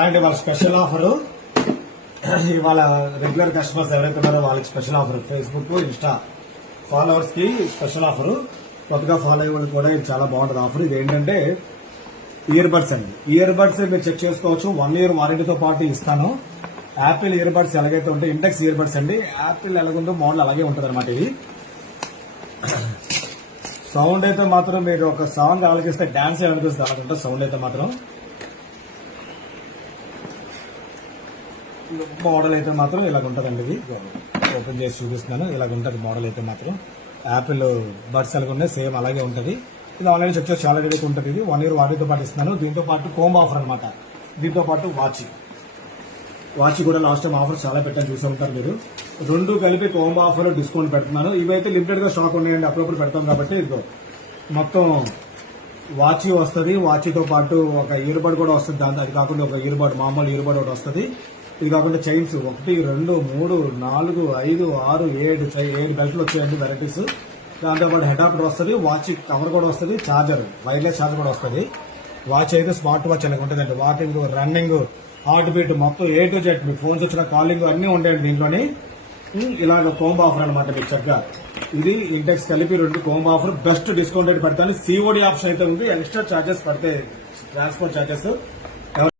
And వాళ్ళ special offer ఇవాళ regular customers ఎవరైతే ఉన్నారో వాళ్ళకి special offer, Facebook Insta followers కి స్పెషల్ ఆఫర్, కొత్తగా ఫాలో అయ్యే వాళ్ళు కూడా ఇది చాలా బాగుంటుంది ఆఫర్. ఇది ఏంటంటే ఇయర్ బడ్స్ అండి. ఇయర్ బడ్స్ మీరు చెక్ చేసుకోవచ్చు, 1 year వారంటీతో పాటు ఇస్తాను. యాపిల్ ఇయర్ బడ్స్ ఎలాగైతే ఉంటాయి, ఇంటెక్స్ ఇయర్ బడ్స్ అండి. యాపిల్ ఎలాగుందో మోడల్ అలాగే ఉంటుంది అనమాట. ఇది సౌండ్ అయితే మాత్రం మీరు ఒక సాంగ్ ఆలోచిస్తే డాన్స్ ఏమనిపిస్తుంది అలా ఉంటుంది సౌండ్ అయితే మాత్రం. మోడల్ అయితే మాత్రం ఇలాగ ఉంటుందండి. ఇది ఓపెన్ చేసి చూపిస్తున్నాను. ఇలాగ ఉంటుంది మోడల్ అయితే మాత్రం. యాపిల్ బడ్స్ ఎలాగ ఉన్నాయి సేమ్ అలాగే ఉంటుంది. ఇది ఆన్లైన్ చెక్ చేసి ఆల్రెడీ అయితే ఉంటుంది. ఇది 1 year వారంటీతో పాటు ఇస్తున్నాను. దీంతో పాటు కోంబ్ ఆఫర్ అనమాట. దీంతో పాటు వాచ్ కూడా లాస్ట్ టైం ఆఫర్ చాలా పెట్టాను, చూసి ఉంటారు మీరు. రెండు కలిపి కోంబో ఆఫర్ డిస్కౌంట్ పెడుతున్నాను. ఇవైతే లిమిటెడ్ గా స్టాక్ ఉన్నాయండి, అప్పుడప్పుడు పెడతాం కాబట్టి. ఇదిగో మొత్తం వాచ్ వస్తుంది, వాచ్తో పాటు ఒక ఇయర్ బడ్ కూడా వస్తుంది. దాంతో అది కాకుండా ఒక ఇయర్ బడ్, మామూలు ఇయర్ బడ్ ఒకటి వస్తుంది. ఇది కాకుండా చైన్స్ 1 2 3 4 5 6 7 బెల్ట్లు వచ్చాయండి వెరైటీస్. దాంతోపాటు హెడ్ ఆఫ్ వస్తుంది, వాచ్ కవర్ కూడా వస్తుంది, చార్జర్ వైర్లెస్ చార్జర్ కూడా వస్తుంది. వాచ్ అయితే స్మార్ట్ వాచ్ అలాగే ఉంటుందండి. వాకింగ్, రన్నింగ్, హార్ట్ బీట్ మొత్తం A to Z, me phones వచ్చిన కాలింగ్ అన్ని ఉంటాయండి దీంట్లోని. ఇలాగ కోంబో ఆఫర్ అనమాట. మీకు చక్కగా ఇది ఇంటెక్స్ కలిపి 2 combo offer, best discount rate పడతాను. COD ఆప్షన్ అయితే ఉంది, ఎక్స్ట్రా చార్జెస్ పడతాయి, ట్రాన్స్పోర్ట్ చార్జెస్.